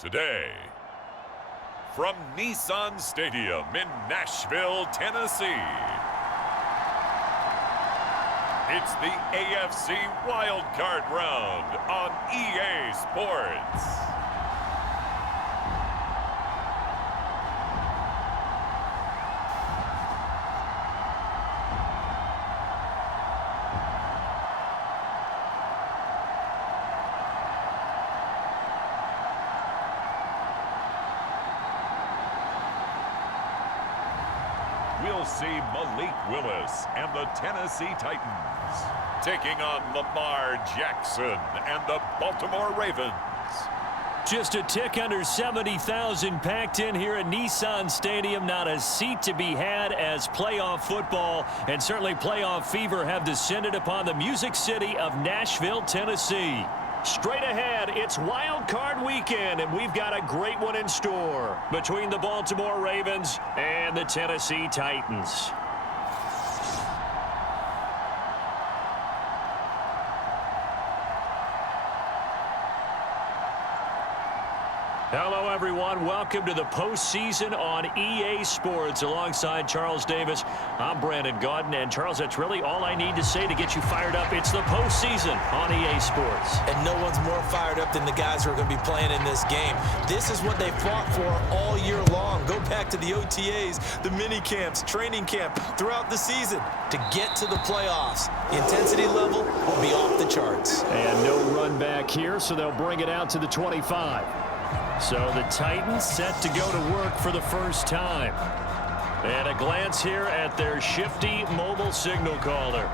Today, from Nissan Stadium in Nashville, Tennessee, it's the AFC Wild Card Round on EA Sports. We'll see Malik Willis and the Tennessee Titans taking on Lamar Jackson and the Baltimore Ravens. Just a tick under 70,000 packed in here at Nissan Stadium. Not a seat to be had as playoff football and certainly playoff fever have descended upon the Music City of Nashville, Tennessee. Straight ahead, it's Wild Card Weekend, and we've got a great one in store between the Baltimore Ravens and the Tennessee Titans. Hello, everyone. Welcome to the postseason on EA Sports. Alongside Charles Davis, I'm Brandon Gaudin. And, Charles, that's really all I need to say to get you fired up. It's the postseason on EA Sports. And no one's more fired up than the guys who are going to be playing in this game. This is what they fought for all year long. Go back to the OTAs, the mini camps, training camp, throughout the season to get to the playoffs. The intensity level will be off the charts. And no run back here, so they'll bring it out to the 25. So the Titans set to go to work for the first time. And a glance here at their shifty mobile signal caller.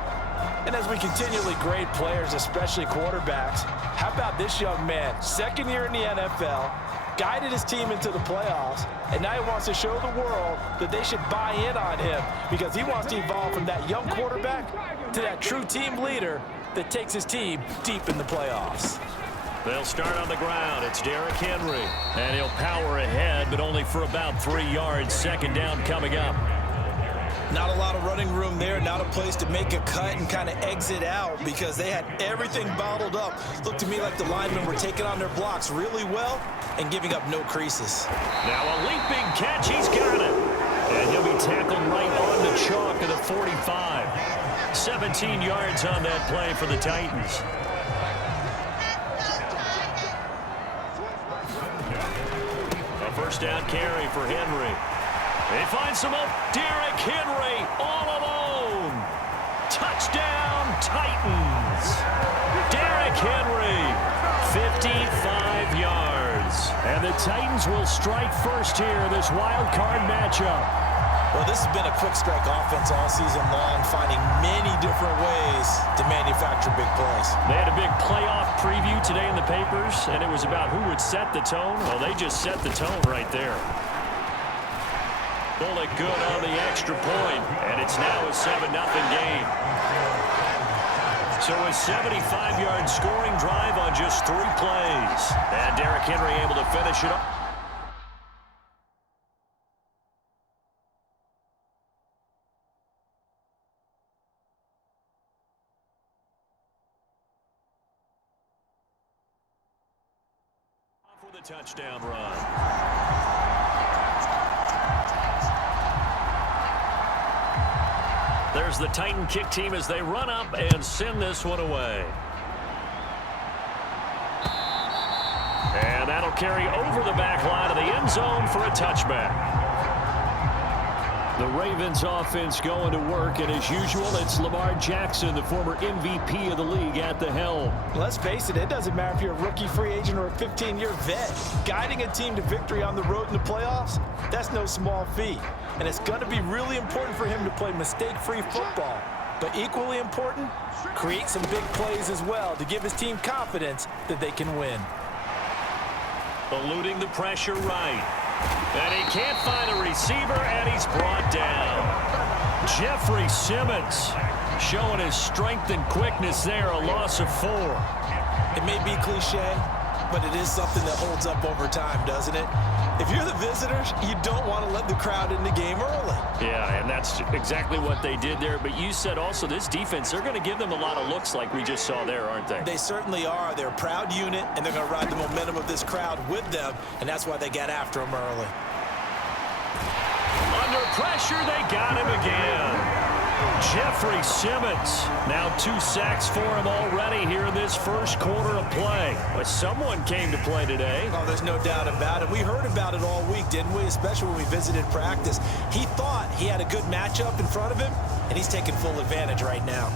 And as we continually grade players, especially quarterbacks, how about this young man, second year in the NFL, guided his team into the playoffs, and now he wants to show the world that they should buy in on him because he wants to evolve from that young quarterback to that true team leader that takes his team deep in the playoffs. They'll start on the ground. It's Derrick Henry. And he'll power ahead, but only for about 3 yards. Second down coming up. Not a lot of running room there. Not a place to make a cut and kind of exit out because they had everything bottled up. Looked to me like the linemen were taking on their blocks really well and giving up no creases. Now a leaping catch. He's got it. And he'll be tackled right on the chalk of the 45. 17 yards on that play for the Titans. First down carry for Henry. He finds some up. Derrick Henry all alone. Touchdown, Titans. Derrick Henry, 55 yards. And the Titans will strike first here in this wild card matchup. Well, this has been a quick strike offense all season long, finding many different ways to manufacture big plays. They had a big playoff preview today in the papers, and it was about who would set the tone. Well, they just set the tone right there. Bullet good on the extra point, and it's now a 7-0 game. So a 75-yard scoring drive on just 3 plays. And Derrick Henry able to finish it up. The touchdown run. There's the Titan kick team as they run up and send this one away. And that'll carry over the back line of the end zone for a touchback. The Ravens offense going to work, and as usual, it's Lamar Jackson, the former MVP of the league, at the helm. Let's face it, it doesn't matter if you're a rookie free agent or a 15-year vet. Guiding a team to victory on the road in the playoffs, that's no small feat. And it's going to be really important for him to play mistake-free football. But equally important, create some big plays as well to give his team confidence that they can win. Eluding the pressure right. And he can't find a receiver, and he's brought down. Jeffrey Simmons showing his strength and quickness there, a loss of 4. It may be cliche, but it is something that holds up over time, doesn't it? If you're the visitors, you don't want to let the crowd in the game early. Yeah, and that's exactly what they did there. But you said also this defense, they're going to give them a lot of looks like we just saw there, aren't they? They certainly are. They're a proud unit, and they're going to ride the momentum of this crowd with them, and that's why they got after them early. Under pressure, they got him again. Jeffrey Simmons, now 2 sacks for him already here in this first quarter of play. But someone came to play today. Oh, there's no doubt about it. We heard about it all week, didn't we? Especially when we visited practice. He thought he had a good matchup in front of him, and he's taking full advantage right now.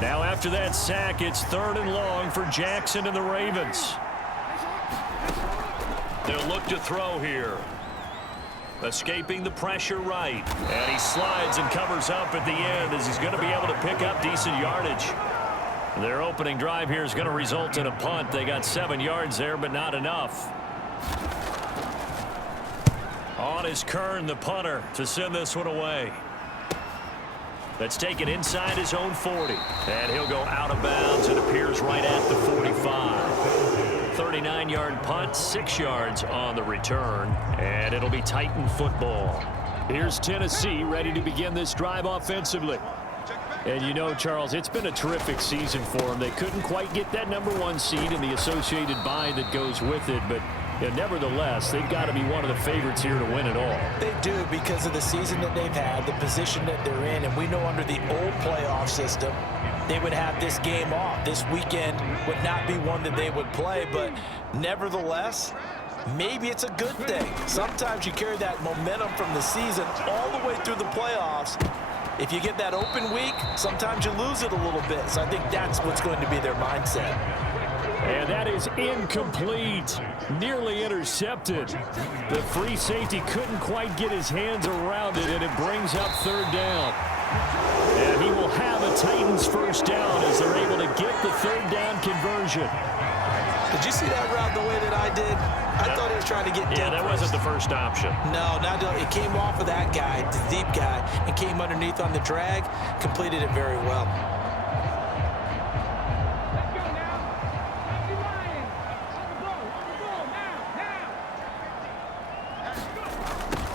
Now after that sack, it's 3rd and long for Jackson and the Ravens. They'll look to throw here. Escaping the pressure right. And he slides and covers up at the end as he's going to be able to pick up decent yardage. Their opening drive here is going to result in a punt. They got 7 yards there, but not enough. On is Kern, the punter, to send this one away. Let's take it inside his own 40. And he'll go out of bounds. It appears right at the 45. 39-yard punt, 6 yards on the return, and it'll be Titan football. Here's Tennessee ready to begin this drive offensively. And you know, Charles, it's been a terrific season for them. They couldn't quite get that #1 seed and the associated bye that goes with it, but nevertheless, they've got to be one of the favorites here to win it all. They do because of the season that they've had, the position that they're in, and we know under the old playoff system, they would have this game off. This weekend would not be one that they would play, but nevertheless, maybe it's a good thing. Sometimes you carry that momentum from the season all the way through the playoffs. If you get that open week, sometimes you lose it a little bit. So I think that's what's going to be their mindset. And that is incomplete. Nearly intercepted. The free safety couldn't quite get his hands around it, and it brings up 3rd down. And he will have a Titans first down as they're able to get the 3rd down conversion. Did you see that route the way that I did? I thought he was trying to get Yeah, that wasn't the first option. No, it came off of that guy, the deep guy, and came underneath on the drag, completed it very well.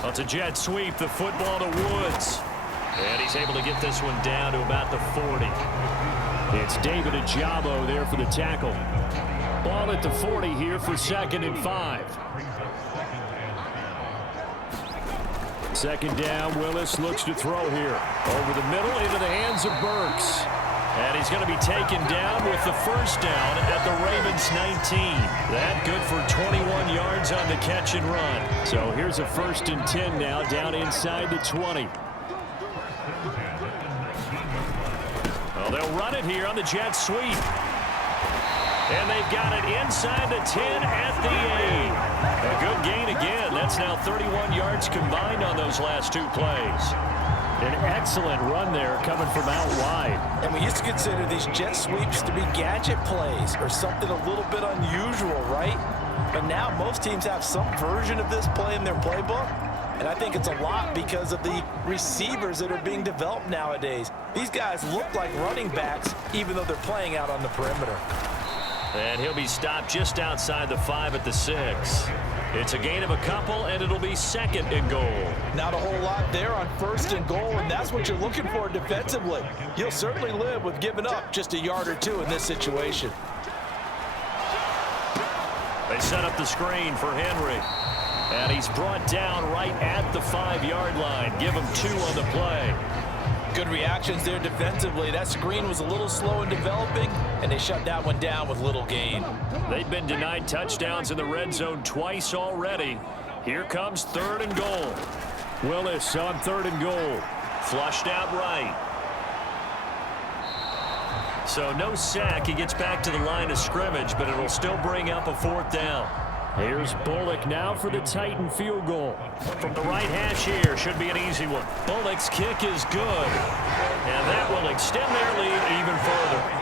Well, it's a jet sweep, the football to Woods. And he's able to get this one down to about the 40. It's David Ajabo there for the tackle. Ball at the 40 here for 2nd and 5. 2nd down, Willis looks to throw here. Over the middle into the hands of Burks. And he's going to be taken down with the first down at the Ravens 19. That good for 21 yards on the catch and run. So here's a 1st and 10 now down inside the 20. Well, they'll run it here on the jet sweep. And they've got it inside the 10 at the 8. A good gain again. That's now 31 yards combined on those last 2 plays. An excellent run there coming from out wide. And we used to consider these jet sweeps to be gadget plays or something a little bit unusual, right? But now most teams have some version of this play in their playbook. And I think it's a lot because of the receivers that are being developed nowadays. These guys look like running backs even though they're playing out on the perimeter. And he'll be stopped just outside the 5 at the 6. It's a gain of a couple, and it'll be 2nd and goal. Not a whole lot there on 1st and goal, and that's what you're looking for defensively. You'll certainly live with giving up just a yard or 2 in this situation. They set up the screen for Henry. And he's brought down right at the 5-yard line. Give him 2 on the play. Good reactions there defensively. That screen was a little slow in developing, and they shut that one down with little gain. They've been denied touchdowns in the red zone twice already. Here comes 3rd and goal. Willis on 3rd and goal. Flushed out right. So no sack. He gets back to the line of scrimmage, but it'll still bring up a 4th down. Here's Bullock now for the Titan field goal. From the right hash here, should be an easy one. Bullock's kick is good. And that will extend their lead even further.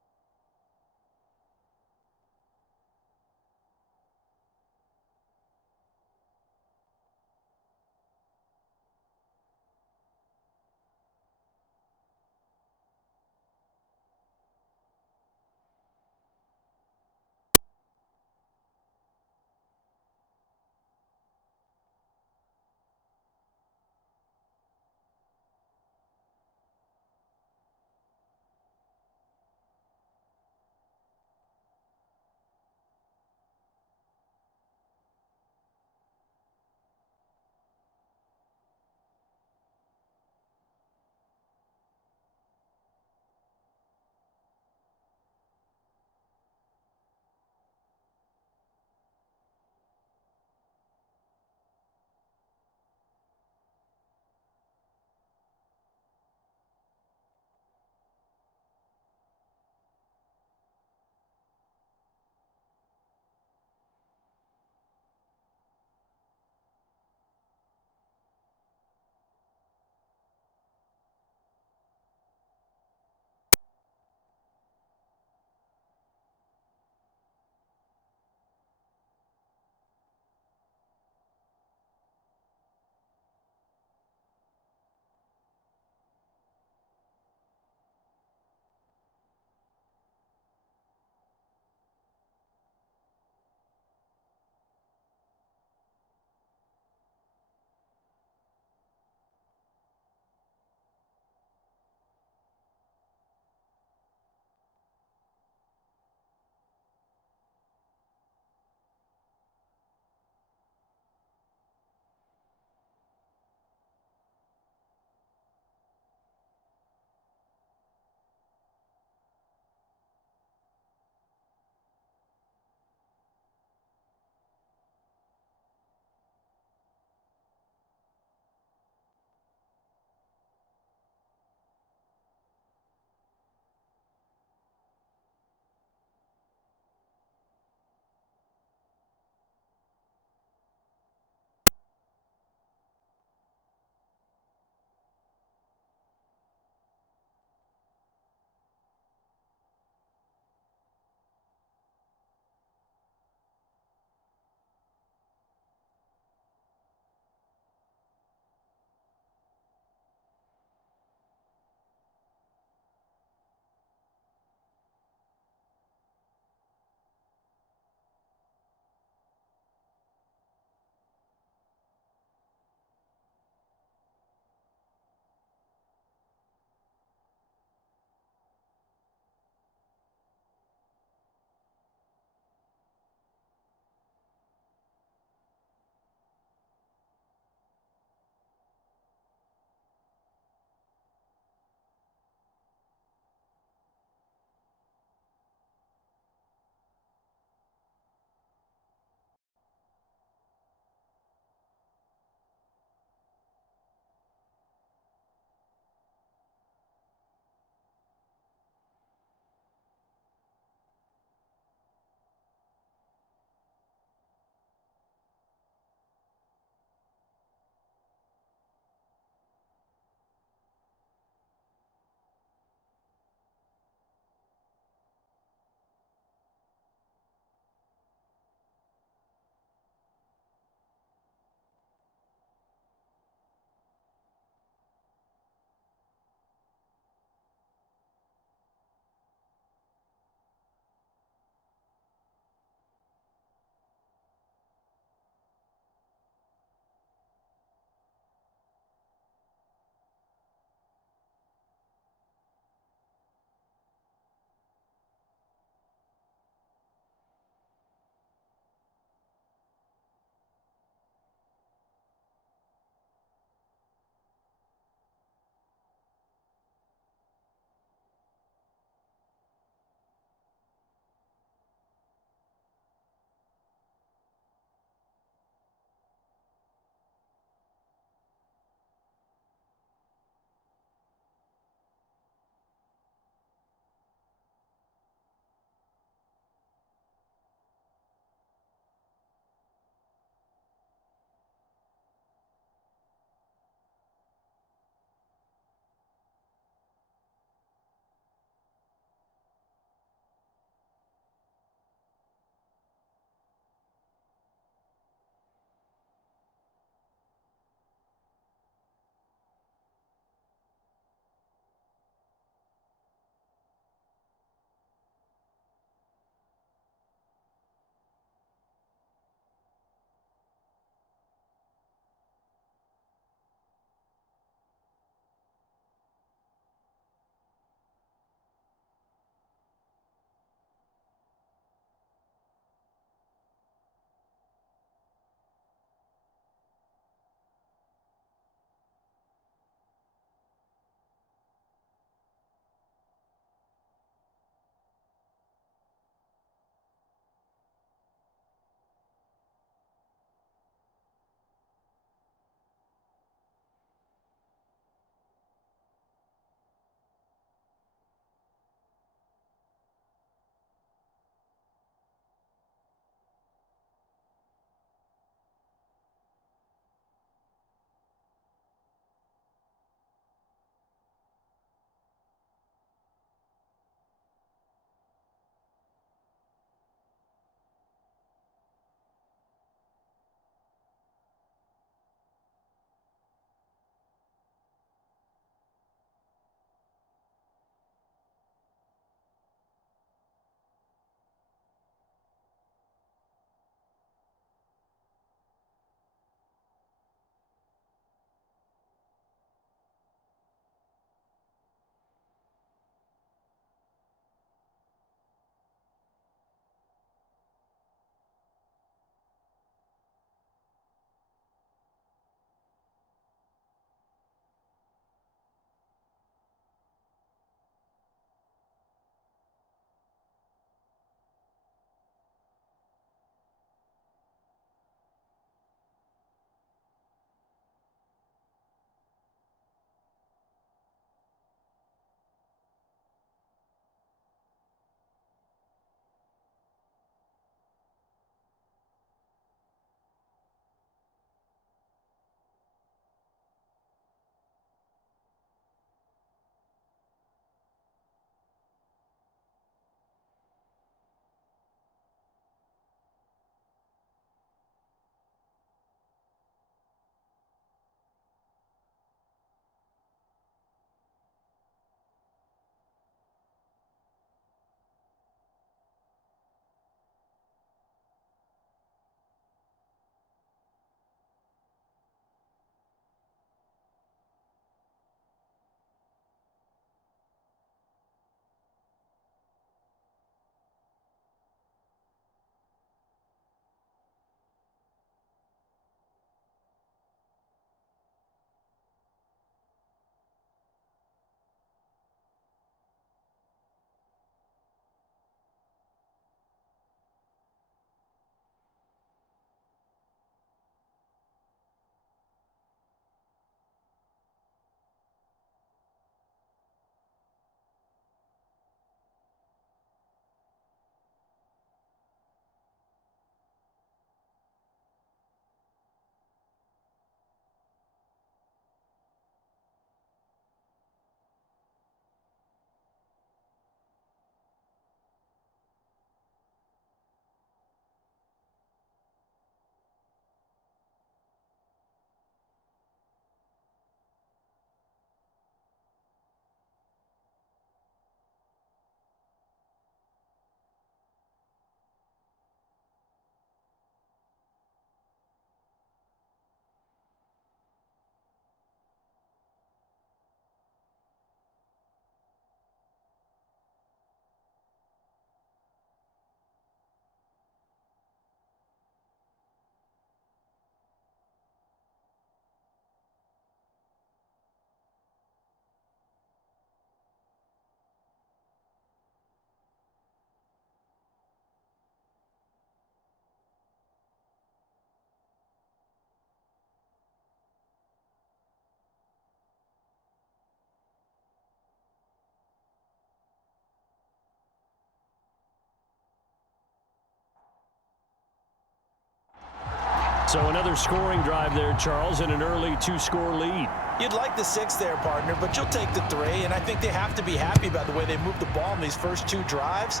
So another scoring drive there, Charles, and an early 2-score lead. You'd like the 6 there, partner, but you'll take the 3, and I think they have to be happy about the way they moved the ball in these first 2 drives.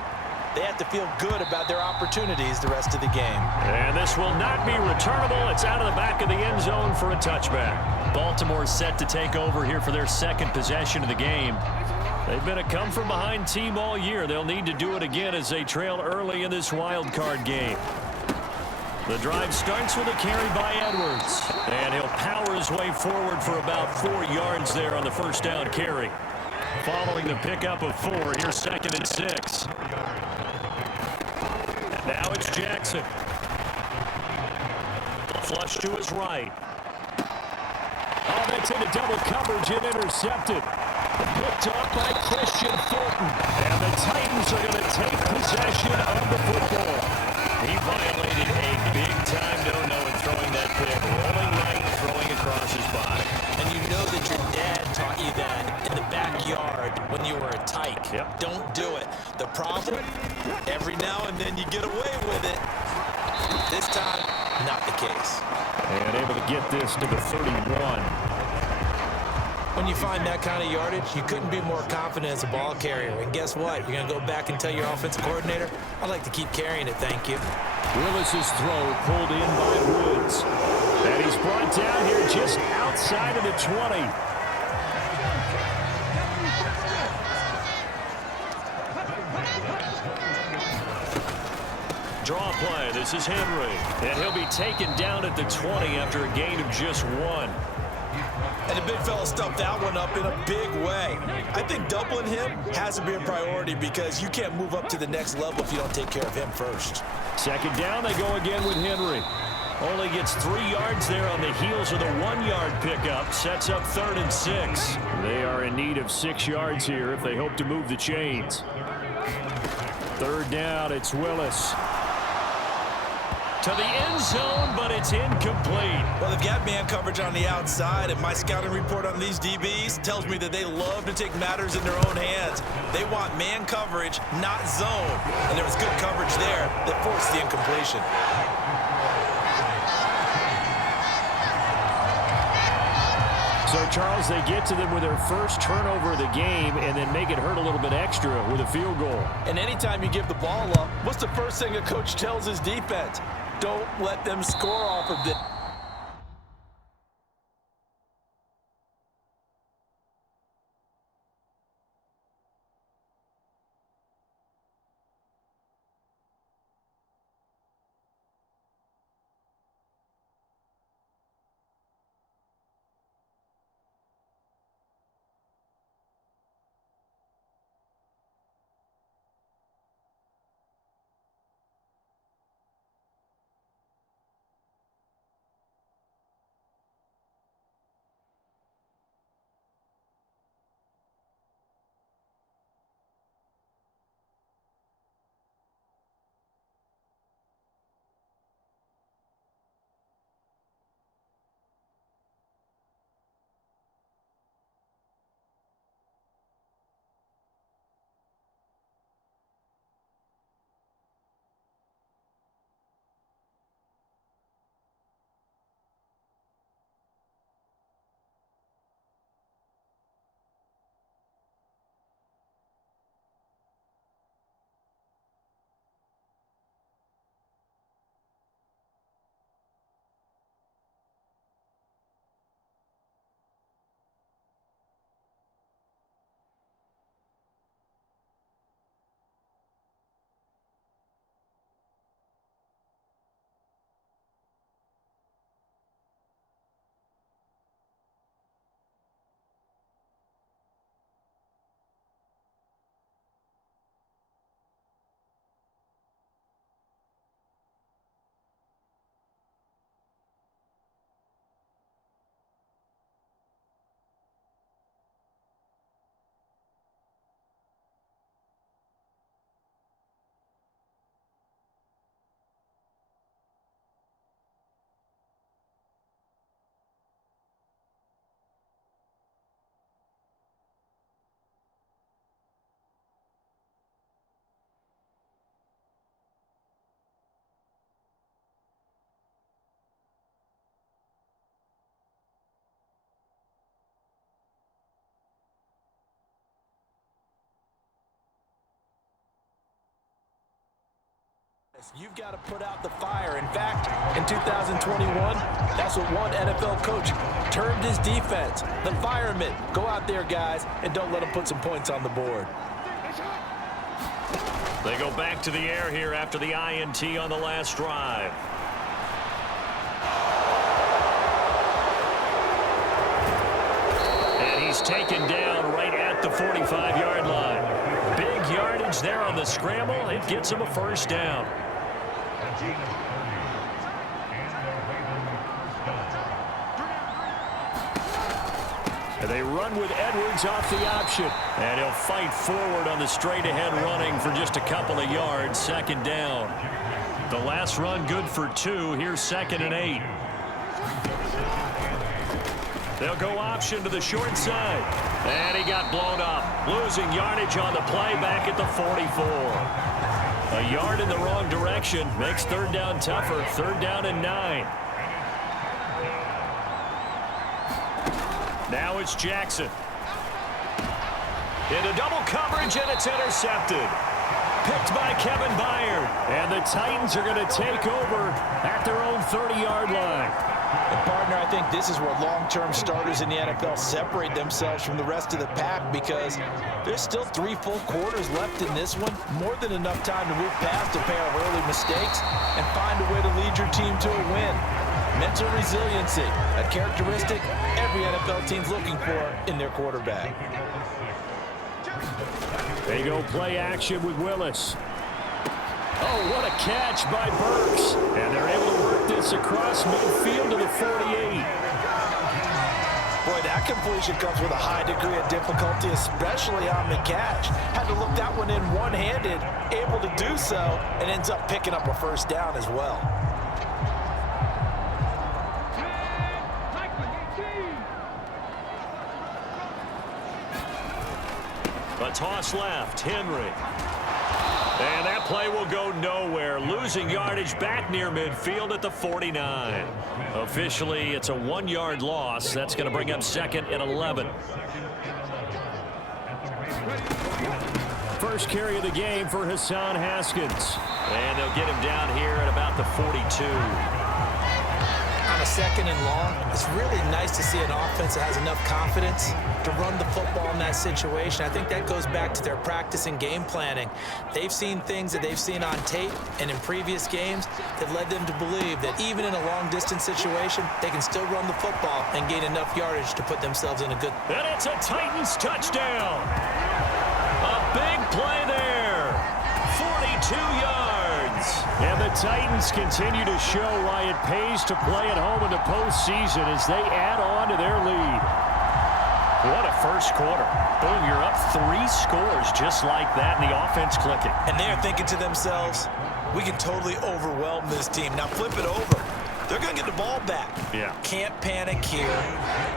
They have to feel good about their opportunities the rest of the game. And this will not be returnable. It's out of the back of the end zone for a touchback. Baltimore set to take over here for their second possession of the game. They've been a come-from-behind team all year. They'll need to do it again as they trail early in this wild card game. The drive starts with a carry by Edwards. And he'll power his way forward for about 4 yards there on the first down carry. Following the pickup of 4, here's 2nd and 6. And now it's Jackson. Flush to his right. Oh, that's into double coverage and intercepted. Picked up by Christian Fulton. And the Titans are going to take possession of the football. He violated a big-time no-no in throwing that pick. Rolling right, throwing across his body. And you know that your dad taught you that in the backyard when you were a tyke. Yep. Don't do it. The problem, every now and then you get away with it. This time, not the case. And able to get this to the 31. When you find that kind of yardage, you couldn't be more confident as a ball carrier. And guess what? You're going to go back and tell your offensive coordinator, I'd like to keep carrying it, thank you. Willis's throw pulled in by Woods. And he's brought down here just outside of the 20. Draw play. This is Henry. And he'll be taken down at the 20 after a gain of just 1. And the big fella stuffed that one up in a big way. I think doubling him has to be a priority because you can't move up to the next level if you don't take care of him first. 2nd down, they go again with Henry. Only gets 3 yards there on the heels of the 1-yard pickup. Sets up 3rd and 6. They are in need of 6 yards here if they hope to move the chains. 3rd down, it's Willis. To the end zone, but it's incomplete. Well, they've got man coverage on the outside, and my scouting report on these DBs tells me that they love to take matters in their own hands. They want man coverage, not zone. And there was good coverage there that forced the incompletion. So, Charles, they get to them with their first turnover of the game and then make it hurt a little bit extra with a field goal. And anytime you give the ball up, what's the first thing a coach tells his defense? Don't let them score off of it. You've got to put out the fire. In fact, in 2021, that's what one NFL coach termed his defense. The firemen. Go out there, guys, and don't let them put some points on the board. They go back to the air here after the INT on the last drive. And he's taken down right at the 45-yard line. Big yardage there on the scramble. It gets him a first down. And they run with Edwards off the option. And he'll fight forward on the straight-ahead running for just a couple of yards. Second down. The last run good for 2. Here's 2nd and 8. They'll go option to the short side. And he got blown up. Losing yardage on the play back at the 44. A yard in the wrong direction makes third down tougher. 3rd down and 9. Now it's Jackson. Into double coverage, and it's intercepted. Picked by Kevin Byard. And the Titans are going to take over at their own 30-yard line. And partner, I think this is where long-term starters in the NFL separate themselves from the rest of the pack, because there's still 3 full quarters left in this one. More than enough time to move past a pair of early mistakes and find a way to lead your team to a win. Mental resiliency, a characteristic every NFL team's looking for in their quarterback. They go play action with Willis. Oh, what a catch by Burks. And they're able to work this across midfield to the 48. Boy, that completion comes with a high degree of difficulty, especially on the catch. Had to look that one in one-handed, able to do so, and ends up picking up a first down as well. A toss left, Henry. And that play will go nowhere. Losing yardage back near midfield at the 49. Officially, it's a 1-yard loss. That's going to bring up 2nd and 11. First carry of the game for Hassan Haskins. And they'll get him down here at about the 42. On a 2nd and long, it's really nice to see an offense that has enough confidence to run the football in that situation. I think that goes back to their practice and game planning. They've seen things that they've seen on tape and in previous games that led them to believe that even in a long-distance situation, they can still run the football and gain enough yardage to put themselves in a good... And it's a Titans touchdown. A big play there. 42 yards. And the Titans continue to show why it pays to play at home in the postseason as they add on to their lead. What a first quarter. Boom, you're up 3 scores just like that, and the offense clicking. And they're thinking to themselves, we can totally overwhelm this team. Now flip it over. They're going to get the ball back. Yeah. Can't panic here.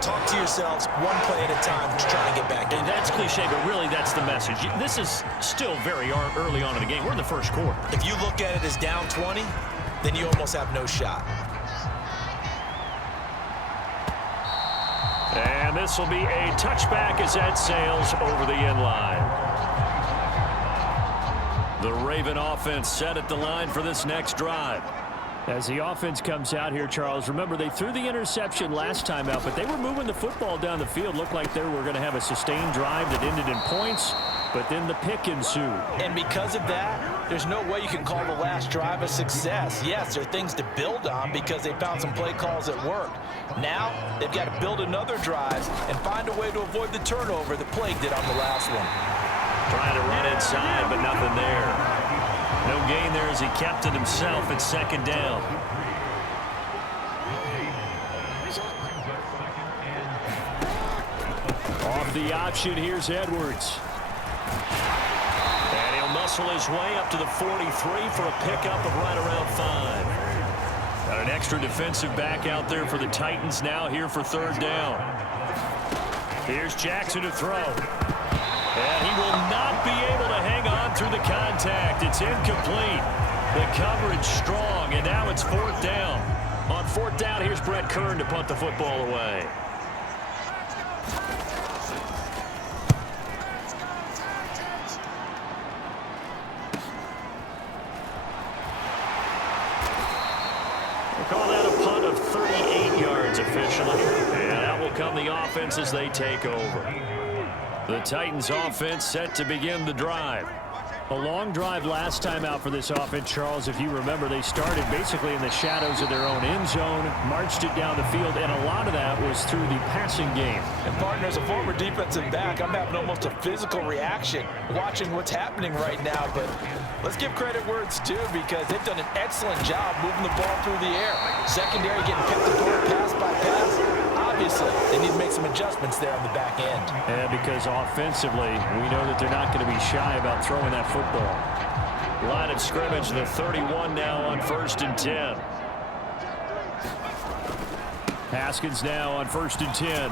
Talk to yourselves one play at a time to try to get back in. And that's cliche, but really that's the message. This is still very early on in the game. We're in the first quarter. If you look at it as down 20, then you almost have no shot. And this will be a touchback as that sails over the end line. The Raven offense set at the line for this next drive. As the offense comes out here, Charles, remember they threw the interception last time out, but they were moving the football down the field. Looked like they were going to have a sustained drive that ended in points, but then the pick ensued. And because of that, there's no way you can call the last drive a success. Yes, there are things to build on because they found some play calls that worked. Now, they've got to build another drive and find a way to avoid the turnover that plagued it on the last one. Trying to run inside, but nothing there. No gain there as he kept it himself at 2nd down. Off the option, here's Edwards. And he'll muscle his way up to the 43 for a pickup of right around 5. Got an extra defensive back out there for the Titans now here for 3rd down. Here's Jackson to throw. And he will not be able to hang on through the contact. It's incomplete. The coverage strong, and now it's 4th down. On 4th down, here's Brett Kern to punt the football away. officially. And out will come the offense as they take over. The Titans offense set to begin the drive. A long drive last time out for this offense, Charles. If you remember, they started basically in the shadows of their own end zone, marched it down the field, and a lot of that was through the passing game. And partner, as a former defensive back, I'm having almost a physical reaction watching what's happening right now. But let's give credit where it's due, because they've done an excellent job moving the ball through the air. Secondary getting picked apart pass by pass. Obviously, they need to make some adjustments there on the back end. And because offensively, we know that they're not going to be shy about throwing that football. Line of scrimmage, the 31 now on 1st and 10. Haskins now on 1st and 10.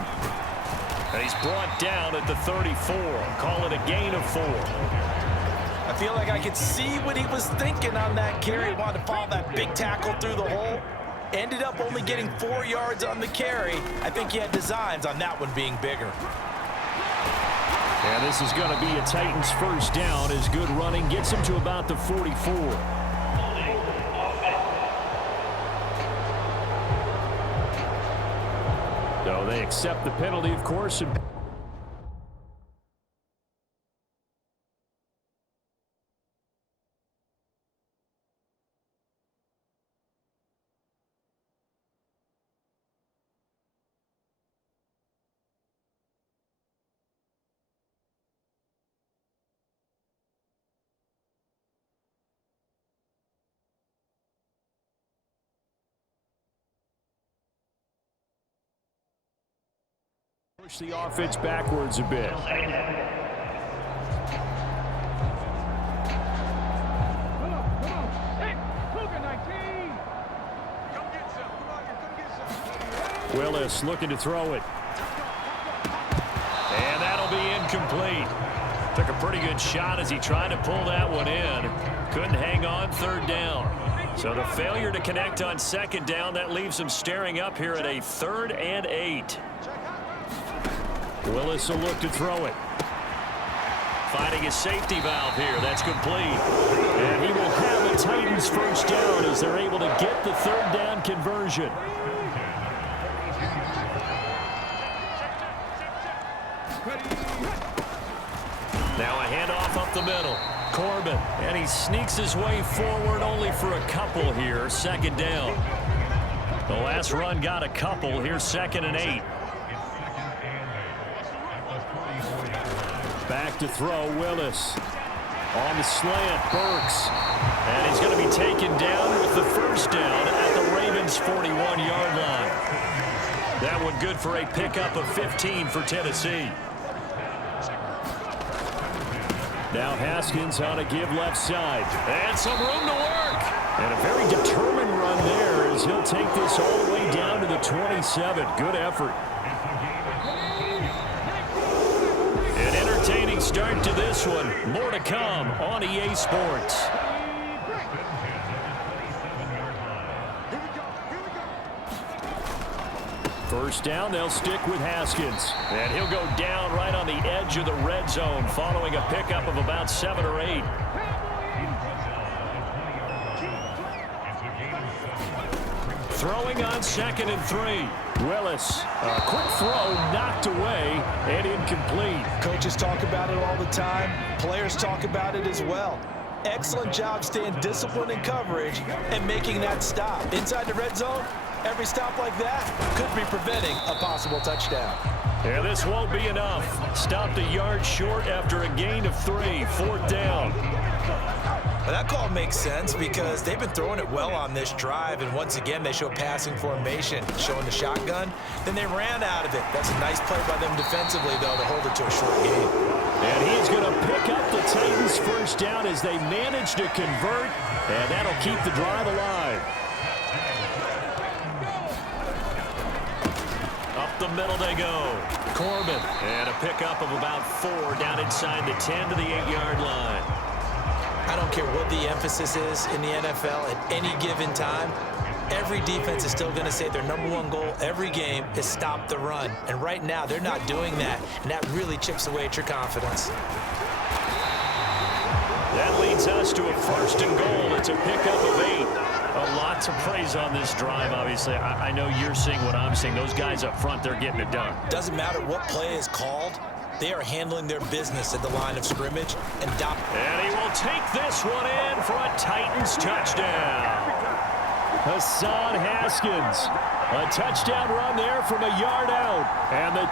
And he's brought down at the 34. Call it a gain of 4. I feel like I could see what he was thinking on that carry. He wanted to follow that big tackle through the hole. Ended up only getting 4 yards on the carry. I think he had designs on that one being bigger. And this is going to be a Titans first down as good running gets him to about the 44. So they accept the penalty, of course. Push the offense backwards a bit. Willis looking to throw it. And that'll be incomplete. Took a pretty good shot as he tried to pull that one in. Couldn't hang on 3rd down. So the failure to connect on 2nd down, that leaves him staring up here at a 3rd and 8. Willis will look to throw it. Finding his safety valve here. That's complete. And he will have a Titans first down as they're able to get the 3rd down conversion. Now a handoff up the middle. Corbin. And he sneaks his way forward only for a couple here. 2nd down. The last run got a couple. Here's 2nd and 8. Back to throw, Willis. On the slant, Burks. And he's going to be taken down with the first down at the Ravens' 41-yard line. That one good for a pickup of 15 for Tennessee. Now Haskins on a give left side. And some room to work. And a very determined run there as he'll take this all the way down to the 27. Good effort. Entertaining start to this one. More to come on EA Sports. First down, they'll stick with Haskins. And he'll go down right on the edge of the red zone following a pickup of about 7 or 8. Throwing on 2nd and 3. Willis, a quick throw knocked away and incomplete. Coaches talk about it all the time. Players talk about it as well. Excellent job staying disciplined in coverage and making that stop. Inside the red zone, every stop like that could be preventing a possible touchdown. And this won't be enough. Stopped a yard short after a gain of 3. 4th down. Well, that call makes sense because they've been throwing it well on this drive, and once again they show passing formation, showing the shotgun. Then they ran out of it. That's a nice play by them defensively, though, to hold it to a short game. And he's going to pick up the Titans first down as they manage to convert, and that'll keep the drive alive. Up the middle they go. Corbin, and a pickup of about 4 down inside the 10 to the 8-yard line. I don't care what the emphasis is in the NFL at any given time. Every defense is still going to say their #1 goal every game is stop the run. And right now, they're not doing that. And that really chips away at your confidence. That leads us to a 1st and goal. It's a pickup of 8. A lot to praise on this drive, obviously. I know you're seeing what I'm seeing. Those guys up front, they're getting it done. Doesn't matter what play is called. They are handling their business at the line of scrimmage. And he will take this one in for a Titans touchdown. Hassan Haskins. A touchdown run there from a yard out. And the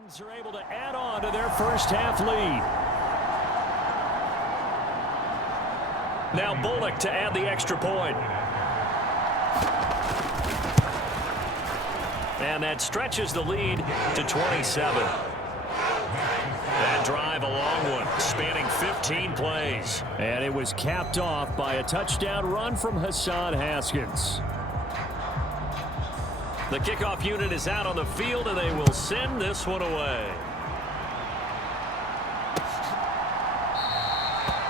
Titans are able to add on to their first half lead. Now Bullock to add the extra point. And that stretches the lead to 27. That drive, a long one, spanning 15 plays. And it was capped off by a touchdown run from Hassan Haskins. The kickoff unit is out on the field, and they will send this one away.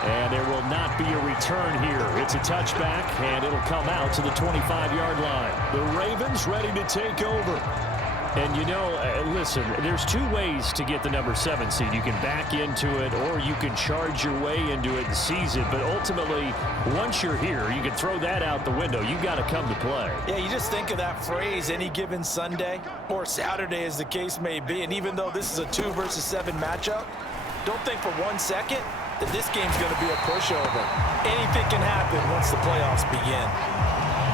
And there will not be a return here. It's a touchback, and it'll come out to the 25-yard line. The Ravens ready to take over. And, you know, listen, there's two ways to get the number 7 seed. You can back into it, or you can charge your way into it and seize it. But ultimately, once you're here, you can throw that out the window. You've got to come to play. Yeah, you just think of that phrase, any given Sunday or Saturday as the case may be. And even though this is a 2 versus 7 matchup, don't think for 1 second that this game's going to be a pushover. Anything can happen once the playoffs begin.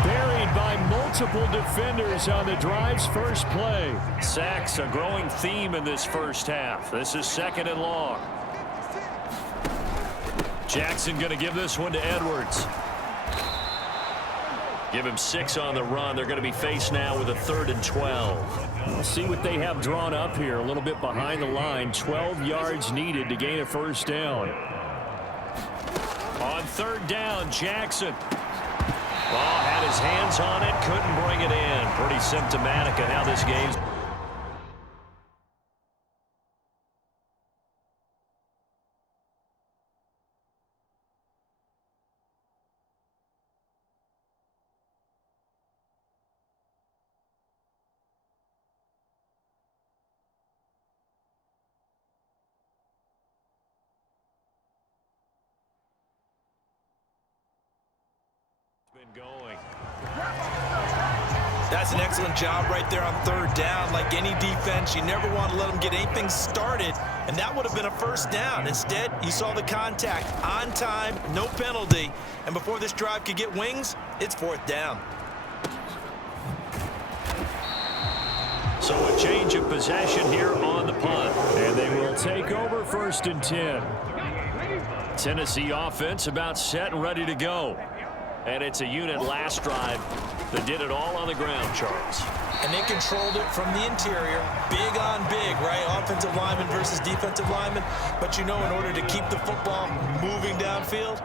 Buried by multiple defenders on the drive's first play. Sacks, a growing theme in this first half. This is 2nd and long. Jackson going to give this one to Edwards. Give him 6 on the run. They're going to be faced now with a 3rd and 12. We'll see what they have drawn up here. A little bit behind the line. 12 yards needed to gain a first down. On 3rd down, Jackson. Ball had his hands on it, couldn't bring it in. Pretty symptomatic of how this game's. Been going. That's an excellent job right there on third down. Like any defense, you never want to let them get anything started, and that would have been a first down. Instead, you saw the contact on time, no penalty, and before this drive could get wings, it's fourth down. So a change of possession here on the punt, and they will take over 1st and 10. Tennessee offense about set and ready to go. And it's a unit last drive that did it all on the ground, Charles. And they controlled it from the interior. Big on big, right? Offensive lineman versus defensive lineman. But you know, in order to keep the football moving downfield,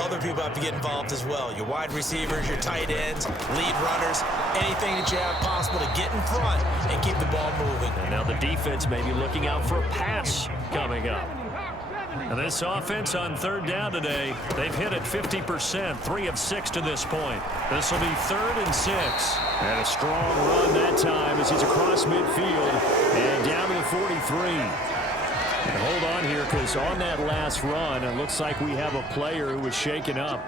other people have to get involved as well. Your wide receivers, your tight ends, lead runners, anything that you have possible to get in front and keep the ball moving. And now the defense may be looking out for a pass coming up. And this offense on third down today, they've hit it 50%, 3 of 6 to this point. This will be 3rd and 6. And a strong run that time as he's across midfield and down to the 43. And hold on here, because on that last run, it looks like we have a player who was shaken up.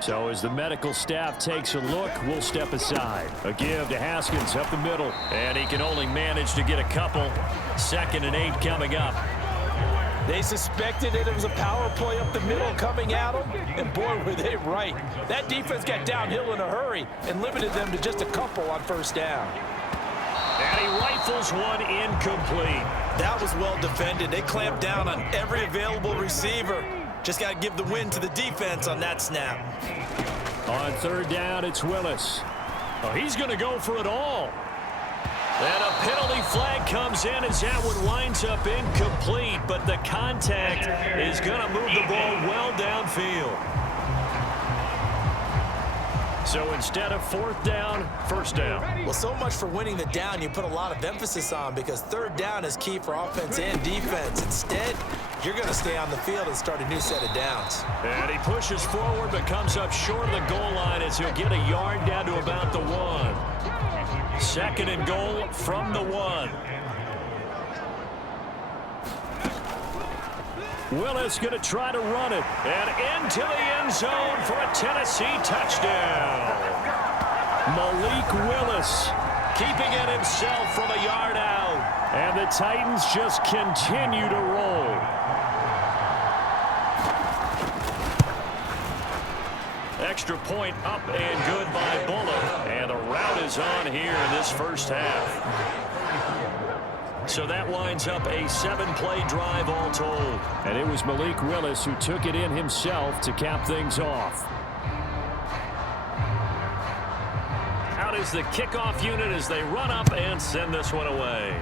So as the medical staff takes a look, we'll step aside. A give to Haskins up the middle. And he can only manage to get a couple. 2nd and 8 coming up. They suspected it was a power play up the middle coming at them, and boy, were they right. That defense got downhill in a hurry and limited them to just a couple on first down. And he rifles one incomplete. That was well defended. They clamped down on every available receiver. Just got to give the win to the defense on that snap. On third down, it's Willis. Oh, he's going to go for it all. And a penalty flag comes in as that one winds up incomplete, but the contact is going to move the ball well downfield. So instead of 4th down, 1st down. Well, so much for winning the down you put a lot of emphasis on, because third down is key for offense and defense. Instead, you're going to stay on the field and start a new set of downs. And he pushes forward but comes up short of the goal line as he'll get a yard down to about the 1. 2nd and goal from the 1. Willis going to try to run it. And into the end zone for a Tennessee touchdown. Malik Willis keeping it himself from a yard out. And the Titans just continue to roll. Extra point up and good by Bullock. And the route is on here in this first half. So that winds up a 7-play drive all told. And it was Malik Willis who took it in himself to cap things off. Out is the kickoff unit as they run up and send this one away.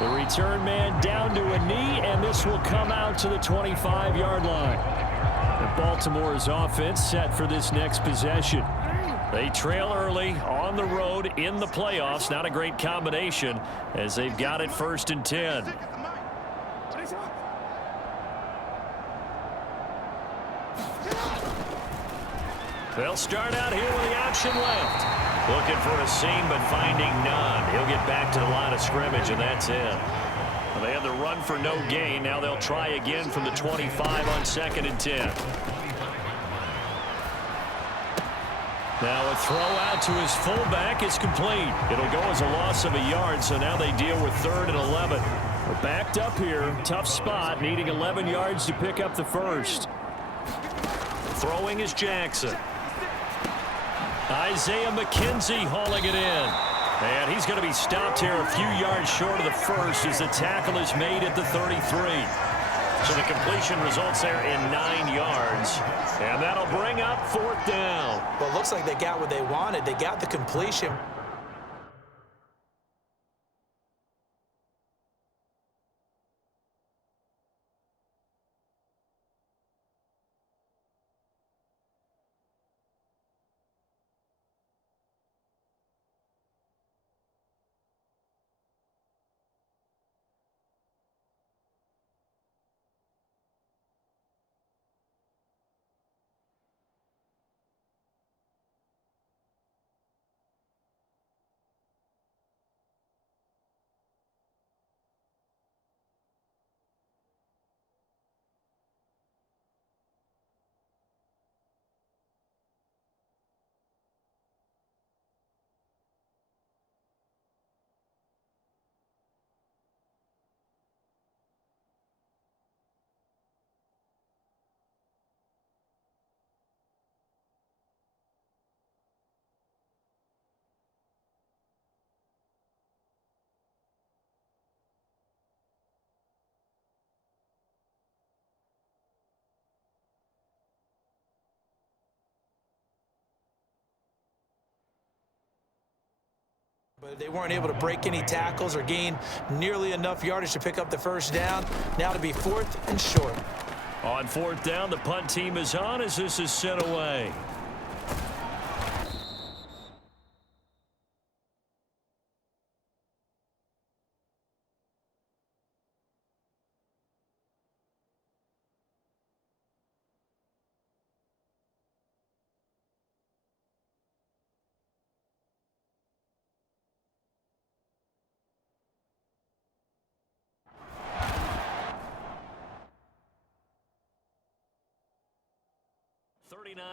The return man down to a knee, and this will come out to the 25-yard line. And Baltimore's offense set for this next possession. They trail early on the road in the playoffs. Not a great combination as they've got it 1st and 10. They'll start out here with the option left. Looking for a seam, but finding none. He'll get back to the line of scrimmage, and that's it. Well, they had the run for no gain. Now they'll try again from the 25 on 2nd and 10. Now a throw out to his fullback is complete. It'll go as a loss of a yard, so now they deal with 3rd and 11. We're backed up here. Tough spot, needing 11 yards to pick up the first. Throwing is Jackson. Isaiah McKenzie hauling it in. And he's going to be stopped here a few yards short of the first as the tackle is made at the 33. So the completion results there in 9 yards. And that'll bring up 4th down. Well, it looks like they got what they wanted. They got the completion. But they weren't able to break any tackles or gain nearly enough yardage to pick up the first down. Now to be 4th and short. On 4th down, the punt team is on as this is sent away.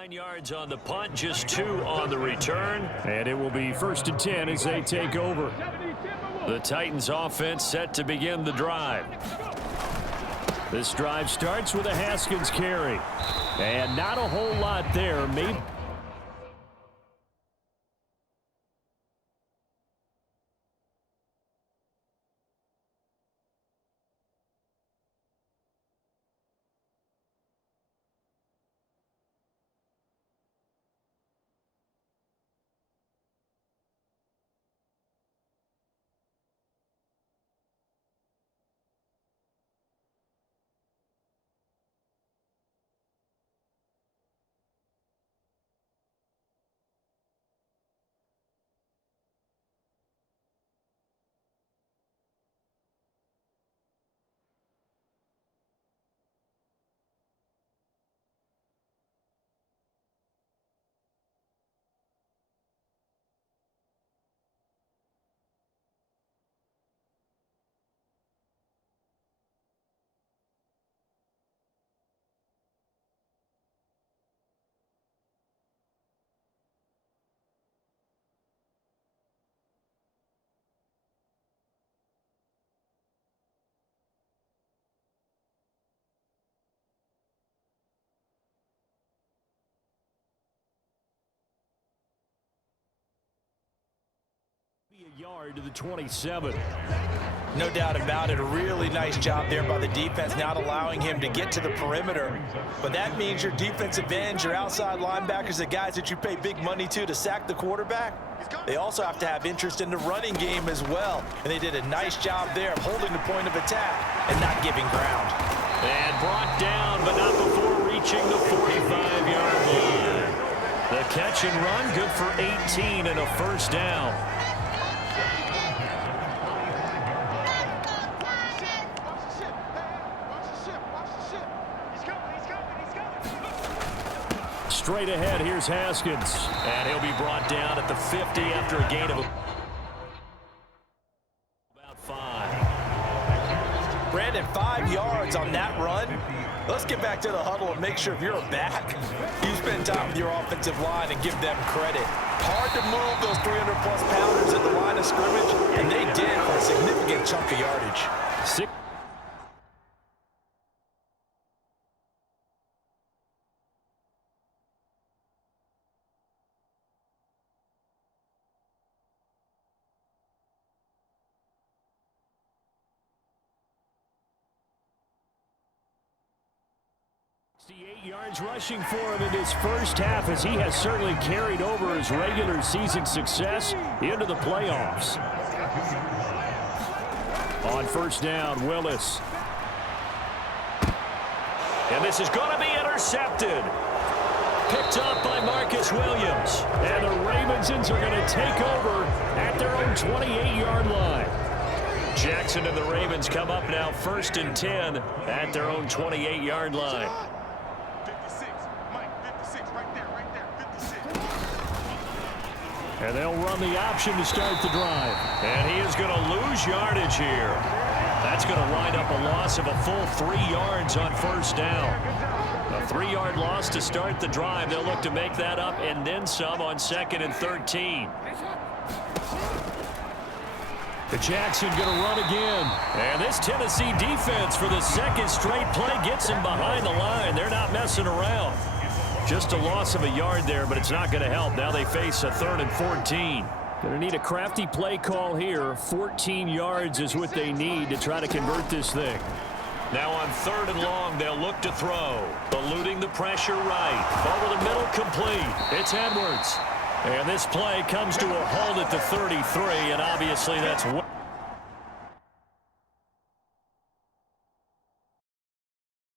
Yards on the punt, just 2 on the return, and it will be 1st and 10 as they take over. The Titans offense set to begin the drive. This drive starts with a Haskins carry, and not a whole lot there. Maybe a yard to the 27. No doubt about it. A really nice job there by the defense, not allowing him to get to the perimeter. But that means your defensive ends, your outside linebackers, the guys that you pay big money to sack the quarterback, they also have to have interest in the running game as well. And they did a nice job there of holding the point of attack and not giving ground. And brought down, but not before reaching the 45-yard line. The catch and run, good for 18 and a first down. Straight ahead, here's Haskins. And he'll be brought down at the 50 after a gain of about 5. Brandon, 5 yards on that run. Let's get back to the huddle and make sure if you're a back, you spend time with your offensive line and give them credit. Hard to move those 300-plus pounders at the line of scrimmage, and they did for a significant chunk of yardage. 6. Yards rushing for him in his first half, as he has certainly carried over his regular season success into the playoffs. On first down, Willis. And this is going to be intercepted. Picked up by Marcus Williams. And the Ravensons are going to take over at their own 28-yard line. Jackson and the Ravens come up now 1st and 10 at their own 28-yard line. And they'll run the option to start the drive. And he is going to lose yardage here. That's going to wind up a loss of a full 3 yards on first down. A 3-yard loss to start the drive. They'll look to make that up and then some on 2nd and 13. The Jackson going to run again. And this Tennessee defense for the 2nd straight play gets him behind the line. They're not messing around. Just a loss of a yard there, but it's not going to help. Now they face a 3rd and 14. Going to need a crafty play call here. 14 yards is what they need to try to convert this thing. Now on 3rd and long, they'll look to throw. Eluding the pressure right. Over the middle, complete. It's Edwards. And this play comes to a halt at the 33, and obviously that's